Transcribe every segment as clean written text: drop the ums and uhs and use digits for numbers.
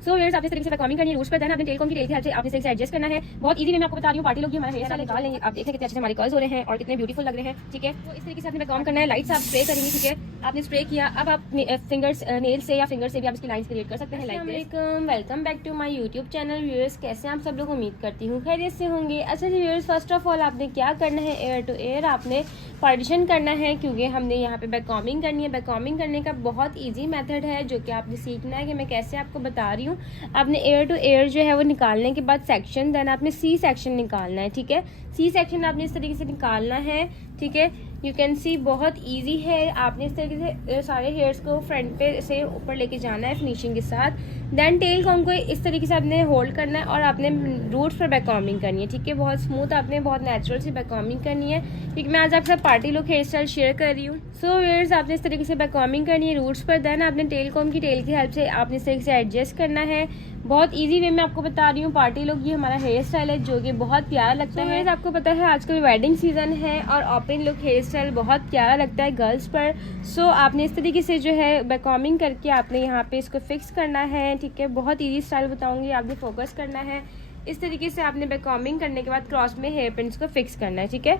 So viewers, आपने इस तरीके से कॉमिंग करनी है, रूट्स पर देना अपने टेल कॉम की टेल के हेल्प से आपने इस तरीके से एडजस्ट करना है। बहुत ईजी वे में आपको बता रही हूँ। पार्टी लोग हमारे हेयर स्टाइल निकाल लेंगे। आप देखें कितने अच्छे से हमारे कर्ल्स हो रहे हैं और कितने ब्यूटीफुल लग रहे हैं। ठीक है, तो इस तरीके से आपने कॉम करना है। लाइट्स आप स्प्रे करेंगे। ठीक है, आपने स्प्रे किया, अब आप फिंगर्स नेल से या फिंगर से भी आप इसकी लाइंस क्रिएट कर सकते हैं। Like welcome back to my YouTube channel. Viewers, कैसे आप सब लोग, उम्मीद करती हूँ खैरियत से होंगे। अच्छा जी व्यूअर्स, फर्स्ट ऑफ ऑल आपने क्या करना है, एयर टू एयर आपने पार्टीशन करना है, क्योंकि हमने यहाँ पे बैक कॉमिंग करनी है। बैक कॉमिंग करने का बहुत ईजी मेथड है जो कि आपने सीखना है, कि मैं कैसे आपको बता रही हूँ। आपने एयर टू एयर जो है वो निकालने के बाद सेक्शन, देन आपने सी सेक्शन निकालना है। ठीक है, सी सेक्शन आपने इस तरीके से निकालना है। ठीक है, यू कैन सी बहुत इजी है। आपने इस तरीके से सारे हेयर्स को फ्रंट पे से ऊपर लेके जाना है फिनिशिंग के साथ। देन टेल कॉम को इस तरीके से आपने होल्ड करना है और आपने रूट्स पर बैक कॉमिंग करनी है। ठीक है, बहुत स्मूथ, आपने बहुत नेचुरल सी बैक कॉमिंग करनी है, क्योंकि मैं आज आपके साथ party look here style share कर रही हूँ। सो व्यूअर्स, आपने इस तरीके से बैक कॉमिंग करनी है रूट्स पर। देन आपने टेल कॉम की टेल की हेल्प से आपने इस तरीके से एडजस्ट करना है। बहुत इजी वे में आपको बता रही हूँ। पार्टी लोग, ये हमारा हेयर स्टाइल है जो कि बहुत प्यारा लगता है। आपको पता है आजकल वेडिंग सीजन है और ओपन लुक हेयर स्टाइल बहुत प्यारा लगता है गर्ल्स पर। सो आपने इस तरीके से जो है बैक कॉमिंग करके आपने यहाँ पे इसको फिक्स करना है। ठीक है, बहुत ईजी स्टाइल बताऊंगी, आपने फोकस करना है। इस तरीके से आपने बैक कॉमिंग करने के बाद क्रॉस में हेयर पिन्स को फिक्स करना है। ठीक है,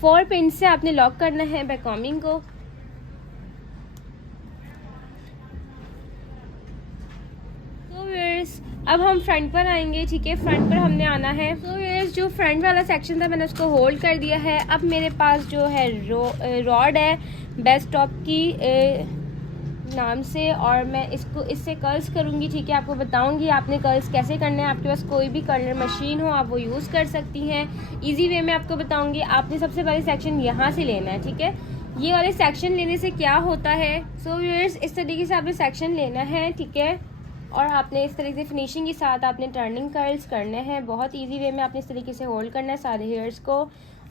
4 पिन से आपने लॉक करना है बैक कॉमिंग को। अब हम फ्रंट पर आएंगे। ठीक है, फ्रंट पर हमने आना है। तो जो फ्रंट वाला सेक्शन था मैंने उसको होल्ड कर दिया है। अब मेरे पास जो है रॉड है बेस्ट टॉप की नाम से, और मैं इससे कर्ल्स करूँगी। ठीक है, आपको बताऊँगी आपने कर्ल्स कैसे करने हैं। आपके पास कोई भी कर्लर मशीन हो आप वो यूज़ कर सकती हैं। ईजी वे में आपको बताऊँगी। आपने सबसे पहले सेक्शन यहाँ से लेना है। ठीक है, ये वाले सेक्शन लेने से क्या होता है, सो व्यूअर्स, इस तरीके से आपने सेक्शन लेना है। ठीक है, और आपने इस तरीके से फिनिशिंग के साथ आपने टर्निंग कर्ल्स करने हैं। बहुत इजी वे में आपने इस तरीके से होल्ड करना है सारे हेयर्स को,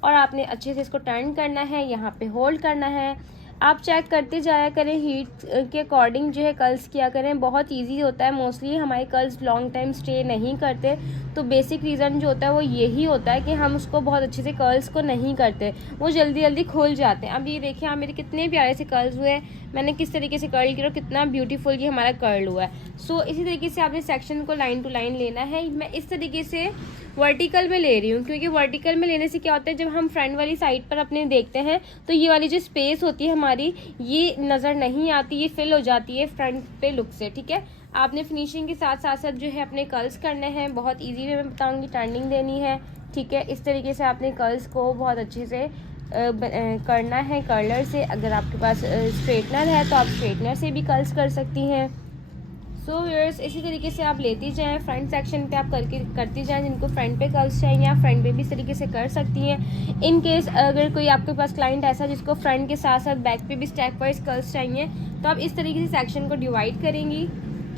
और आपने अच्छे से इसको टर्न करना है, यहाँ पे होल्ड करना है। आप चेक करते जाया करें, हीट के अकॉर्डिंग जो है कर्ल्स किया करें। बहुत इजी होता है। मोस्टली हमारे कर्ल्स लॉन्ग टाइम स्टे नहीं करते, तो बेसिक रीज़न जो होता है वो यही होता है कि हम उसको बहुत अच्छे से कर्ल्स को नहीं करते, वो जल्दी जल्दी खुल जाते हैं। अब ये देखिए, आप मेरे कितने प्यारे से कर्ल्स हुए हैं, मैंने किस तरीके से कर्ल किया और कितना ब्यूटीफुल ये हमारा कर्ल हुआ है। सो इसी तरीके से आपने सेक्शन को लाइन टू लाइन लेना है। मैं इस तरीके से वर्टिकल में ले रही हूँ, क्योंकि वर्टिकल में लेने से क्या होता है, जब हम फ्रंट वाली साइड पर अपने देखते हैं तो ये वाली जो स्पेस होती है हमारी, ये नज़र नहीं आती, ये फिल हो जाती है फ्रंट पे लुक से। ठीक है, आपने फिनिशिंग के साथ साथ जो है अपने कर्ल्स करने हैं। बहुत इजी वे में बताऊंगी, टर्निंग देनी है। ठीक है, इस तरीके से आपने कर्ल्स को बहुत अच्छे से करना है कर्लर से। अगर आपके पास स्ट्रेटनर है तो आप स्ट्रेटनर से भी कर्ल्स कर सकती हैं। सो व्यूअर्स, इसी तरीके से आप लेती जाएं, फ्रंट सेक्शन पे आप करती जाएं। जिनको फ्रंट पे कर्ल्स चाहिए आप फ्रंट पे भी इस तरीके से कर सकती हैं। इन केस अगर कोई आपके पास क्लाइंट ऐसा जिसको फ्रंट के साथ साथ बैक पे भी स्टेप वाइज कर्ल्स चाहिए, तो आप इस तरीके से सेक्शन को डिवाइड करेंगी।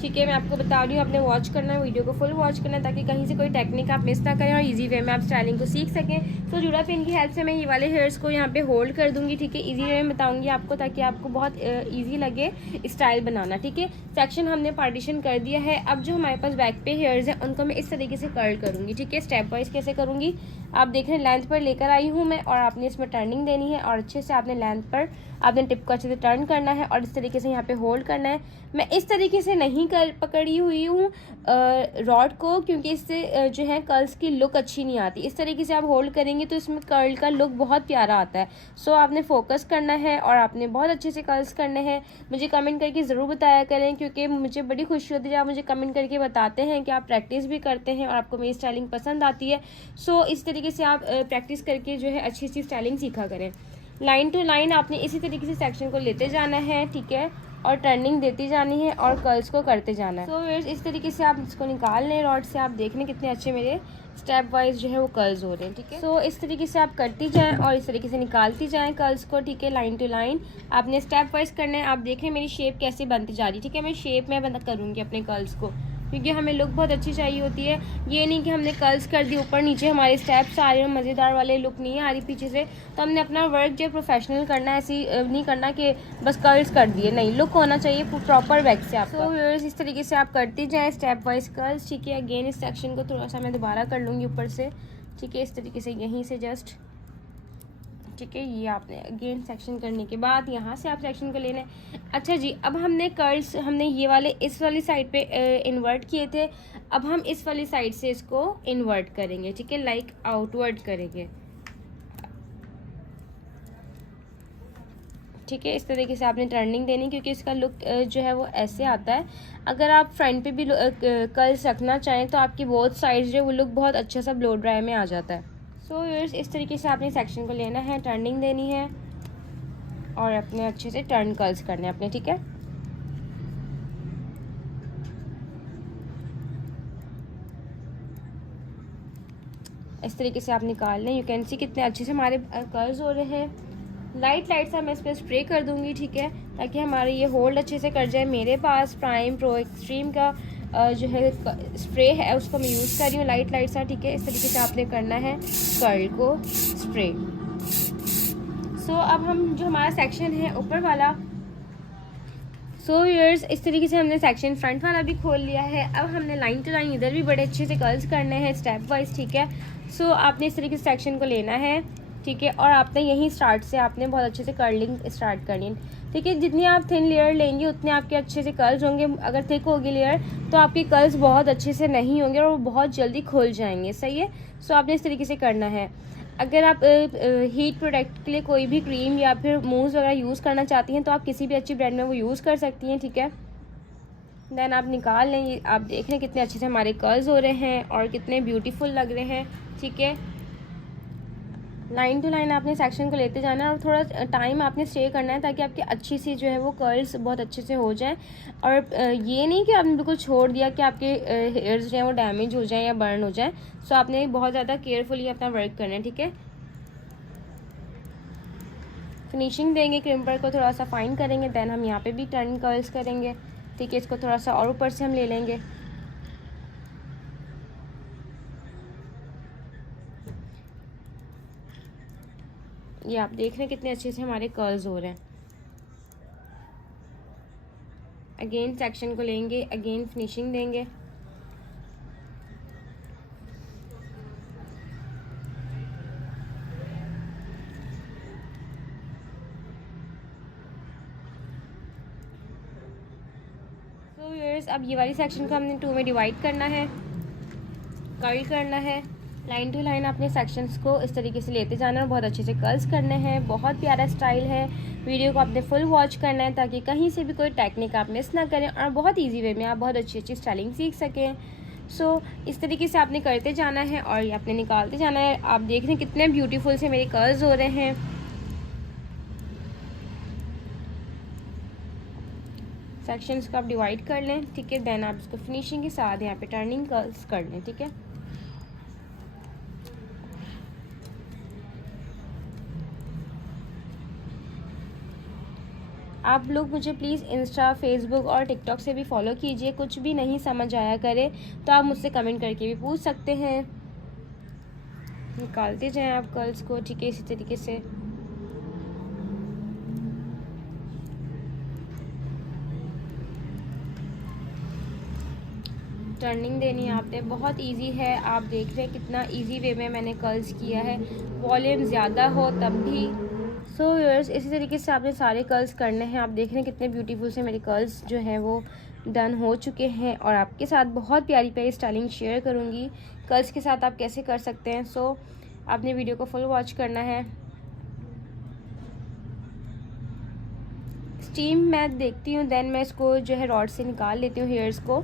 ठीक है, मैं आपको बता रही हूँ, आपने वॉच करना है, वीडियो को फुल वॉच करना है, ताकि कहीं से कोई टेक्निक आप मिस ना करें और इजी वे में आप स्टाइलिंग को सीख सकें। तो जुड़ा पिन की हेल्प से मैं ये वाले हेयर्स को यहाँ पे होल्ड कर दूंगी। ठीक है, इजी वे में बताऊंगी आपको, ताकि आपको बहुत इजी लगे स्टाइल बनाना। ठीक है, सेक्शन हमने पार्टीशन कर दिया है। अब जो हमारे पास बैक पे हेयर्स हैं उनको मैं इस तरीके से कर्ल करूँगी। ठीक है, स्टेप वाइज कैसे करूँगी आप देख रहे हैं, लेंथ पर लेकर आई हूँ मैं, और आपने इसमें टर्निंग देनी है, और अच्छे से आपने लेंथ पर आपने टिप को अच्छे से टर्न करना है और इस तरीके से यहाँ पे होल्ड करना है। मैं इस तरीके से नहीं पकड़ी हुई हूँ रॉड को, क्योंकि इससे जो है कर्ल्स की लुक अच्छी नहीं आती। इस तरीके से आप होल्ड करेंगे तो इसमें कर्ल का लुक बहुत प्यारा आता है। सो आपने फोकस करना है और आपने बहुत अच्छे से कर्ल्स करने हैं। मुझे कमेंट करके ज़रूर बताया करें, क्योंकि मुझे बड़ी खुशी होती है आप मुझे कमेंट करके बताते हैं कि आप प्रैक्टिस भी करते हैं और आपको मेरी स्टाइलिंग पसंद आती है। सो इस तरीके से आप प्रैक्टिस करके जो है अच्छी सी स्टाइलिंग सीखा करें। लाइन टू लाइन आपने इसी तरीके से सेक्शन को लेते जाना है। ठीक है, और टर्निंग देती जानी है और कर्ल्स को करते जाना है। सो इस तरीके से आप इसको निकाल लें रॉड से। आप देख लें कितने अच्छे मेरे स्टेप वाइज जो है वो कर्ल्स हो रहे हैं। ठीक है, सो इस तरीके से आप करती जाएं और इस तरीके से निकालती जाएं कर्ल्स को। ठीक है, लाइन टू लाइन आपने स्टेप वाइज करना है। आप देखें मेरी शेप कैसे बनती जा रही है। ठीक है, मैं शेप में बंद करूँगी अपने कर्ल्स को, क्योंकि हमें लुक बहुत अच्छी चाहिए होती है। ये नहीं कि हमने कर्ल्स कर दी, ऊपर नीचे हमारे स्टेप्स आ रहे हैं, मज़ेदार वाले लुक नहीं आ रही पीछे से, तो हमने अपना वर्क जो प्रोफेशनल करना है, ऐसी नहीं करना कि बस कर्ल्स कर दिए, नहीं, लुक होना चाहिए प्रॉपर वैक से आपका। व्यूअर्स, इस तरीके से आप करती जाएं स्टेप वाइज कर्ल्स। ठीक है, अगेन इस सेक्शन को थोड़ा सा मैं दोबारा कर लूँगी ऊपर से। ठीक है, इस तरीके से यहीं से जस्ट, ठीक है। ये आपने अगेन सेक्शन करने के बाद यहाँ से आप सेक्शन को लेना है। अच्छा जी, अब हमने कर्ल्स हमने ये वाले इस वाली साइड पे इन्वर्ट किए थे, अब हम इस वाली साइड से इसको इन्वर्ट करेंगे, ठीक है, लाइक आउटवर्ड करेंगे, ठीक है। इस तरीके से आपने टर्निंग देनी, क्योंकि इसका लुक जो है वो ऐसे आता है। अगर आप फ्रंट पे भी कर्ल्स रखना चाहें तो आपकी बोथ साइड्स जो वो लुक बहुत अच्छा सा ब्लो ड्राई में आ जाता है। सो व्यूअर्स, इस तरीके से आपने सेक्शन को लेना है, टर्निंग देनी है और अपने अच्छे से टर्न कर्ल्स करने हैं अपने, ठीक है। इस तरीके से आप निकाल लें। यू कैन सी कितने अच्छे से हमारे कर्ल्स हो रहे हैं। लाइट सा मैं इस पर स्प्रे कर दूंगी, ठीक है, ताकि हमारे ये होल्ड अच्छे से कर जाए। मेरे पास प्राइम प्रो एक्सट्रीम का जो है स्प्रे है उसको मैं यूज़ कर रही हूँ लाइट सा, ठीक है। इस तरीके से आपने करना है कर्ल को स्प्रे। सो अब हम जो हमारा सेक्शन है ऊपर वाला, सो व्यूअर्स, इस तरीके से हमने सेक्शन फ्रंट वाला भी खोल लिया है। अब हमने लाइन टू लाइन इधर भी बड़े अच्छे से कर्ल्स करने हैं स्टेप वाइज, ठीक है। सो आपने इस तरीके से सेक्शन को लेना है, ठीक है, और आपने यहीं स्टार्ट से आपने बहुत अच्छे से कर्लिंग स्टार्ट करनी है, ठीक है। जितनी आप थिन लेयर लेंगे उतने आपके अच्छे से कर्ल्स होंगे। अगर थिक होगी लेयर तो आपके कर्ल्स बहुत अच्छे से नहीं होंगे और वो बहुत जल्दी खुल जाएंगे, सही है। सो आपने इस तरीके से करना है। अगर आप हीट प्रोटेक्ट के लिए कोई भी क्रीम या फिर मूव्स वगैरह यूज़ करना चाहती हैं तो आप किसी भी अच्छी ब्रांड में वो यूज़ कर सकती हैं, ठीक है। देन आप निकाल लें। आप देख रहे हैं कितने अच्छे से हमारे कर्ल्स हो रहे हैं और कितने ब्यूटीफुल लग रहे हैं, ठीक है। लाइन टू लाइन आपने सेक्शन को लेते जाना है और थोड़ा टाइम आपने स्टे करना है ताकि आपकी अच्छी सी जो है वो कर्ल्स बहुत अच्छे से हो जाएं। और ये नहीं कि आपने बिल्कुल छोड़ दिया कि आपके हेयर्स जो हैं वो डैमेज हो जाएं या बर्न हो जाएं। सो आपने बहुत ज़्यादा केयरफुली अपना वर्क करना है, ठीक है। फिनिशिंग देंगे, क्रिम्पर को थोड़ा सा फाइन करेंगे, देन हम यहाँ पे भी टर्न कर्ल्स करेंगे, ठीक है। इसको थोड़ा सा और ऊपर से हम ले लेंगे। ये आप देख रहे हैं कितने अच्छे से हमारे कर्ल्स हो रहे हैं। अगेन सेक्शन को लेंगे, अगेन फिनिशिंग देंगे। तो व्यूअर्स, अब ये वाली सेक्शन को हमने 2 में डिवाइड करना है, कर्ल करना है। लाइन टू लाइन अपने सेक्शंस को इस तरीके से लेते जाना और बहुत अच्छे से कर्ल्स करने हैं। बहुत प्यारा स्टाइल है। वीडियो को आपने फुल वॉच करना है ताकि कहीं से भी कोई टेक्निक आप मिस ना करें और बहुत इजी वे में आप बहुत अच्छी स्टाइलिंग सीख सकें। सो इस तरीके से आपने करते जाना है और ये आपने निकालते जाना है। आप देख रहे हैं कितने ब्यूटीफुल से मेरे कर्ल्स हो रहे हैं। सेक्शंस को आप डिवाइड कर लें, ठीक है। देन आप इसको फिनिशिंग के साथ यहाँ पे टर्निंग कर्ल्स कर लें, ठीक है। आप लोग मुझे प्लीज़ इंस्टा, फेसबुक और टिकटॉक से भी फॉलो कीजिए। कुछ भी नहीं समझ आया करे तो आप मुझसे कमेंट करके भी पूछ सकते हैं। निकालते जाएं आप कर्ल्स को, ठीक है, इसी तरीके से। टर्निंग देनी है आपने, बहुत इजी है। आप देख रहे हैं कितना इजी वे में मैंने कर्ल्स किया है, वॉल्यूम ज़्यादा हो तब भी। सो व्यूअर्स, इसी तरीके से आपने सारे कर्ल्स करने हैं। आप देख रहे हैं कितने ब्यूटीफुल से मेरे कर्ल्स जो हैं वो डन हो चुके हैं और आपके साथ बहुत प्यारी प्यारी स्टाइलिंग शेयर करूँगी कर्ल्स के साथ आप कैसे कर सकते हैं। सो आपने वीडियो को फुल वॉच करना है। स्टीम मैं देखती हूँ, देन मैं इसको जो है रॉड से निकाल लेती हूँ हेयर्स को।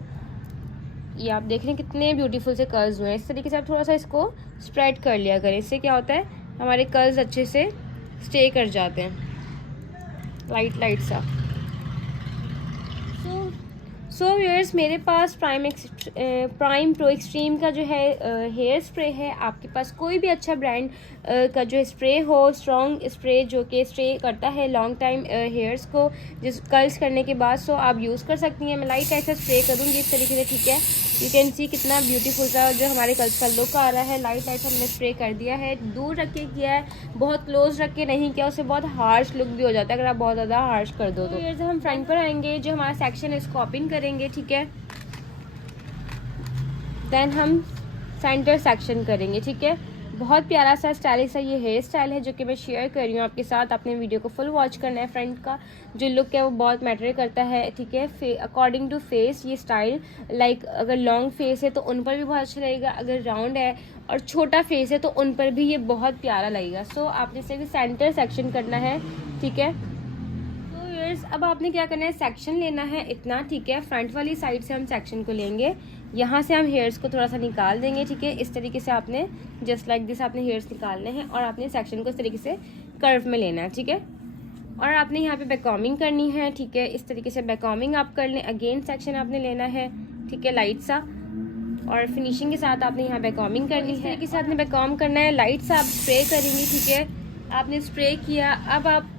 ये आप देख रहे हैं कितने ब्यूटीफुल से कर्ल्स हुए हैं। इस तरीके से आप थोड़ा सा इसको स्प्रेड कर लिया करें, इससे क्या होता है हमारे कर्ल्स अच्छे से स्टे कर जाते हैं, लाइट सा। सो व्यूअर्स, मेरे पास प्राइम प्रो एक्सट्रीम का जो है हेयर स्प्रे है। आपके पास कोई भी अच्छा ब्रांड का जो स्प्रे हो, स्ट्रॉन्ग स्प्रे जो कि स्टे करता है लॉन्ग टाइम हेयर्स को जिस कर्ल्स करने के बाद, सो आप यूज़ कर सकती हैं। मैं लाइट ऐसा स्प्रे करूँगी इस तरीके से, ठीक है। यू कैन सी कितना ब्यूटीफुल सा जो हमारे कर्ल्स का लुक आ रहा है। लाइट हमने स्प्रे कर दिया है, दूर रख के किया है, बहुत क्लोज रख के नहीं किया, उससे बहुत हार्श लुक भी हो जाता है अगर आप बहुत ज़्यादा हार्श कर दो तो। जब हम फ्रंट पर आएंगे, जो हमारा सेक्शन है इसको ओपन करेंगे, ठीक है। देन हम सेंटर सेक्शन करेंगे, ठीक है। बहुत प्यारा सा स्टाइलिश सा ये हेयर स्टाइल है जो कि मैं शेयर कर रही हूँ आपके साथ। आपने वीडियो को फुल वॉच करना है। फ्रंट का जो लुक है वो बहुत मैटर करता है, ठीक है। अकॉर्डिंग टू फेस ये स्टाइल, लाइक अगर लॉन्ग फेस है तो उन पर भी बहुत अच्छा लगेगा, अगर राउंड है और छोटा फेस है तो उन पर भी ये बहुत प्यारा लगेगा। सो आपने इसे सेंटर सेक्शन करना है, ठीक है। तो व्यूअर्स अब आपने क्या करना है, सेक्शन लेना है इतना, ठीक है। फ्रंट वाली साइड से हम सेक्शन को लेंगे, यहाँ से हम हेयर्स को थोड़ा सा निकाल देंगे, ठीक है। इस तरीके से आपने जस्ट लाइक दिस आपने हेयर्स निकालने हैं और आपने सेक्शन को इस तरीके से कर्व में लेना है, ठीक है। और आपने यहाँ पे बैककॉमिंग करनी है, ठीक है। इस तरीके से बैककॉमिंग आप कर लें। अगेन सेक्शन आपने लेना है, ठीक है, लाइट सा, और फिनिशिंग के साथ आपने यहाँ बैककॉमिंग करनी है। इस तरीके से आपने बैककॉम करना है, लाइट सा आप स्प्रे करेंगी, ठीक है। आपने स्प्रे किया, अब आप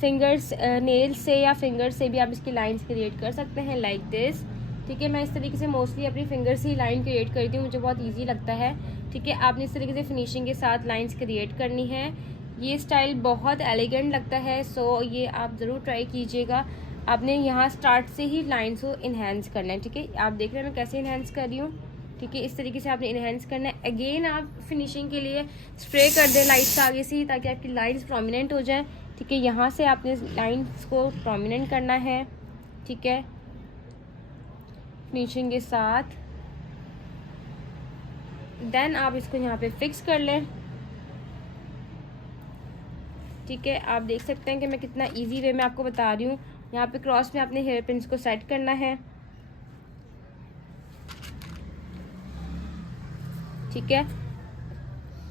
फिंगर्स नेल से या फिंगर से भी आप इसकी लाइंस क्रिएट कर सकते हैं, लाइक दिस, ठीक है। मैं इस तरीके से मोस्टली अपनी फिंगर से ही लाइन क्रिएट करती हूँ, मुझे बहुत इजी लगता है, ठीक है। आपने इस तरीके से फिनिशिंग के साथ लाइंस क्रिएट करनी है। ये स्टाइल बहुत एलिगेंट लगता है, सो ये आप ज़रूर ट्राई कीजिएगा। आपने यहाँ स्टार्ट से ही लाइंस को इन्हेंस करना है, ठीक है। आप देख रहे हैं मैं कैसे इन्हेंस कर रही हूँ, ठीक है। इस तरीके से आपने इन्हेंस करना है। अगेन आप फिनिशिंग के लिए स्प्रे कर दें लाइट्स आगे से ही, ताकि आपकी लाइन्स प्रोमिनेंट हो जाएं, ठीक है। यहाँ से आपने लाइन्स को प्रोमिनेंट करना है, ठीक है, फिनिशिंग के साथ। देन आप इसको यहाँ पे फिक्स कर लें, ठीक है। आप देख सकते हैं कि मैं कितना इजी वे में आपको बता रही हूँ। यहाँ पे क्रॉस में आपने हेयर पिन्स को सेट करना है, ठीक है।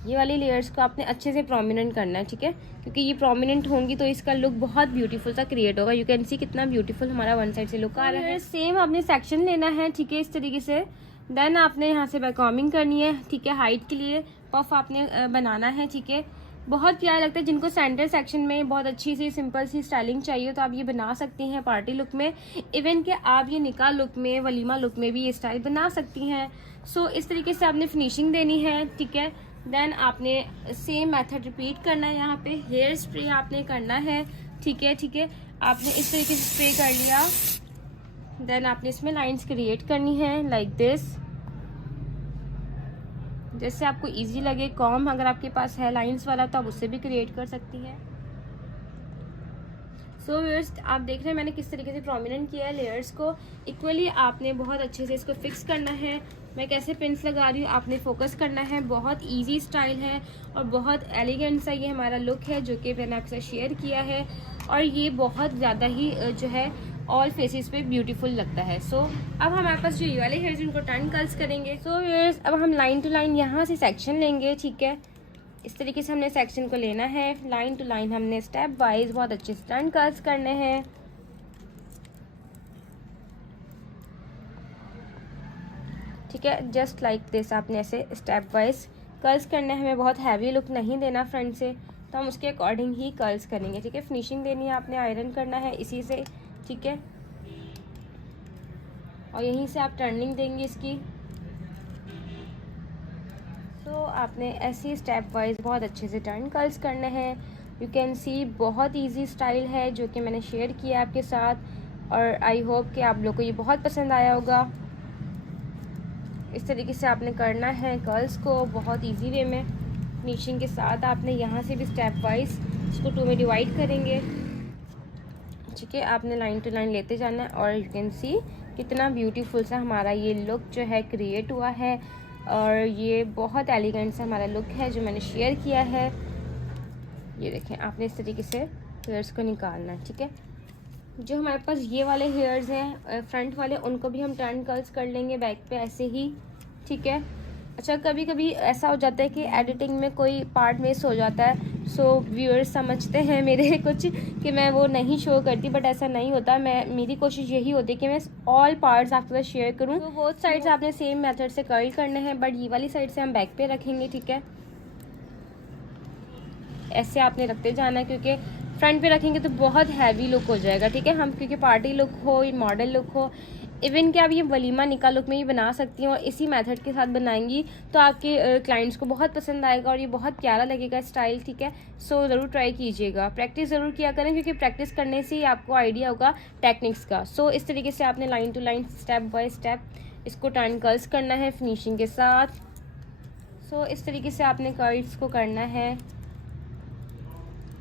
ये वाली लेयर्स को आपने अच्छे से प्रोमिनेंट करना है, ठीक है, क्योंकि ये प्रोमिनेंट होंगी तो इसका लुक बहुत ब्यूटीफुल सा क्रिएट होगा। यू कैन सी कितना ब्यूटीफुल हमारा वन साइड से लुक आ रहा है। सेम आपने सेक्शन लेना है, ठीक है, इस तरीके से। देन आपने यहाँ से बैककॉमिंग करनी है, ठीक है। हाइट के लिए पफ आपने बनाना है, ठीक है। बहुत प्यारा लगता है जिनको सेंटर सेक्शन में बहुत अच्छी सी सिंपल सी स्टाइलिंग चाहिए तो आप ये बना सकती हैं पार्टी लुक में। इवन कि आप ये निकाह लुक में, वलीमा लुक में भी ये स्टाइल बना सकती हैं। सो इस तरीके से आपने फिनिशिंग देनी है, ठीक है। देन आपने सेम मेथड रिपीट करना है। यहाँ पे हेयर स्प्रे आपने करना है, ठीक है, ठीक है। आपने इस तरीके से स्प्रे कर लिया। देन आपने इसमें लाइंस क्रिएट करनी है, लाइक दिस, जैसे आपको इजी लगे। कॉम अगर आपके पास है लाइंस वाला तो आप उससे भी क्रिएट कर सकती हैं। सो व्यूअर्स आप देख रहे हैं मैंने किस तरीके से प्रोमिनेंट किया है लेयर्स को। इक्वली आपने बहुत अच्छे से इसको फिक्स करना है। मैं कैसे पिन्स लगा रही हूँ आपने फोकस करना है। बहुत इजी स्टाइल है और बहुत एलिगेंट सा ये हमारा लुक है जो कि मैंने आपसे शेयर किया है, और ये बहुत ज़्यादा ही जो है ऑल फेसेस पे ब्यूटीफुल लगता है। सो अब हमारे पास जो ये वाले हेयर्स उनको टर्न कर्ल्स करेंगे। सो व्यूअर्स अब हम लाइन टू लाइन यहाँ से सेक्शन लेंगे, ठीक है। इस तरीके से हमने सेक्शन को लेना है। लाइन टू लाइन हमने स्टेप वाइज बहुत अच्छे से टर्न कर्ल्स करने हैं, ठीक है। जस्ट लाइक दिस आपने ऐसे स्टेप वाइज कर्ल्स करने हैं। हमें बहुत हैवी लुक नहीं देना फ्रंट से, तो हम उसके अकॉर्डिंग ही कर्ल्स करेंगे, ठीक है। फिनिशिंग देनी है, आपने आयरन करना है इसी से, ठीक है। और यहीं से आप टर्निंग देंगे इसकी। तो आपने ऐसे स्टेप वाइज बहुत अच्छे से टर्न कर्ल्स करने हैं। यू कैन सी बहुत इजी स्टाइल है जो कि मैंने शेयर किया आपके साथ, और आई होप कि आप लोग को ये बहुत पसंद आया होगा। इस तरीके से आपने करना है कर्ल्स को बहुत इजी वे में। फिनिशिंग के साथ आपने यहाँ से भी स्टेप वाइज इसको 2 में डिवाइड करेंगे, ठीक है। आपने लाइन टू लाइन लेते जाना है, और यू कैन सी कितना ब्यूटीफुल सा हमारा ये लुक जो है क्रिएट हुआ है। और ये बहुत एलिगेंट सा हमारा लुक है जो मैंने शेयर किया है। ये देखें, आपने इस तरीके से हेयर्स को निकालना है, ठीक है। जो हमारे पास ये वाले हेयर्स हैं फ्रंट वाले, उनको भी हम टर्न कर्ल्स कर लेंगे बैक पे ऐसे ही, ठीक है। अच्छा, कभी कभी ऐसा हो जाता है कि एडिटिंग में कोई पार्ट मिस हो जाता है, सो व्यूअर्स समझते हैं मेरे कुछ कि मैं वो नहीं शो करती, बट ऐसा नहीं होता। मेरी कोशिश यही होती है कि मैं ऑल पार्ट्स आपके साथ शेयर करूं। तो बोथ साइड्स आपने सेम मेथड से कर्ल करने हैं, बट ये वाली साइड से हम बैक पे रखेंगे, ठीक है। ऐसे आपने रखते जाना है, क्योंकि फ्रंट पे रखेंगे तो बहुत हैवी लुक हो जाएगा, ठीक है। हम क्योंकि पार्टी लुक हो, मॉडल लुक हो, इवन कि आप ये वलीमा निकाह लुक में ही बना सकती हैं, और इसी मेथड के साथ बनाएंगी तो आपके क्लाइंट्स को बहुत पसंद आएगा और ये बहुत प्यारा लगेगा स्टाइल, ठीक है। सो ज़रूर ट्राई कीजिएगा, प्रैक्टिस ज़रूर किया करें, क्योंकि प्रैक्टिस करने से ही आपको आइडिया होगा टेक्निक्स का। सो इस तरीके से आपने line to line step by step इसको टर्न कर्ल्स करना है फिनिशिंग के साथ। सो इस तरीके से आपने कर्ल्स को करना है,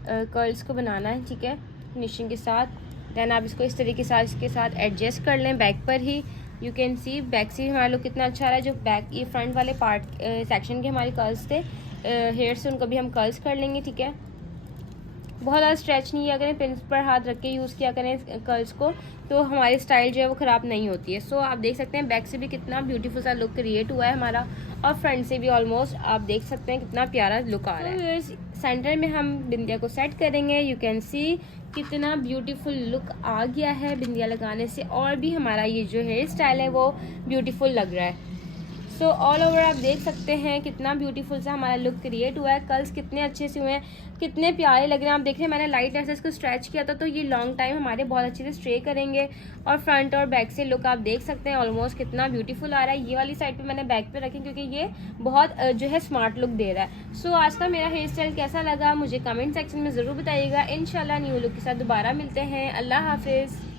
कर्ल्स को बनाना है, ठीक है, फिनिशिंग के साथ। दैन आप इसको इस तरीके से इसके साथ एडजस्ट कर लें बैक पर ही। यू कैन सी बैक से हमारा लुक कितना अच्छा आ रहा है। जो बैक ये फ्रंट वाले पार्ट सेक्शन के हमारे कर्ल्स थे हेयर से, उनको भी हम कर्ल्स कर लेंगे, ठीक है। बहुत ज़्यादा स्ट्रेच नहीं किया करें, पिंस पर हाथ रख के यूज़ किया करें कर्ल्स को, तो हमारी स्टाइल जो है वो ख़राब नहीं होती है। सो आप देख सकते हैं बैक से भी कितना ब्यूटीफुल सा लुक क्रिएट हुआ है हमारा, और फ्रंट से भी ऑलमोस्ट आप देख सकते हैं कितना प्यारा लुक आ रहा है। सेंटर में हम बिंदिया को सेट करेंगे। यू कैन सी कितना ब्यूटीफुल लुक आ गया है बिंदिया लगाने से, और भी हमारा ये जो हेयर स्टाइल है वो ब्यूटीफुल लग रहा है। सो ऑल ओवर आप देख सकते हैं कितना ब्यूटीफुल सा हमारा लुक क्रिएट हुआ है। कर्ल्स कितने अच्छे से हुए हैं, कितने प्यारे लग रहे हैं। आप देख रहे हैं मैंने लाइट ऐसे इसको स्ट्रेच किया था, तो ये लॉन्ग टाइम हमारे बहुत अच्छे से स्ट्रे करेंगे। और फ्रंट और बैक से लुक आप देख सकते हैं ऑलमोस्ट कितना ब्यूटीफुल आ रहा है। ये वाली साइड पे मैंने बैक पे रखी क्योंकि ये बहुत जो है स्मार्ट लुक दे रहा है। सो आज का मेरा हेयर स्टाइल कैसा लगा मुझे कमेंट सेक्शन में ज़रूर बताइएगा। इंशाल्लाह न्यू लुक के साथ दोबारा मिलते हैं। अल्लाह हाफिज़।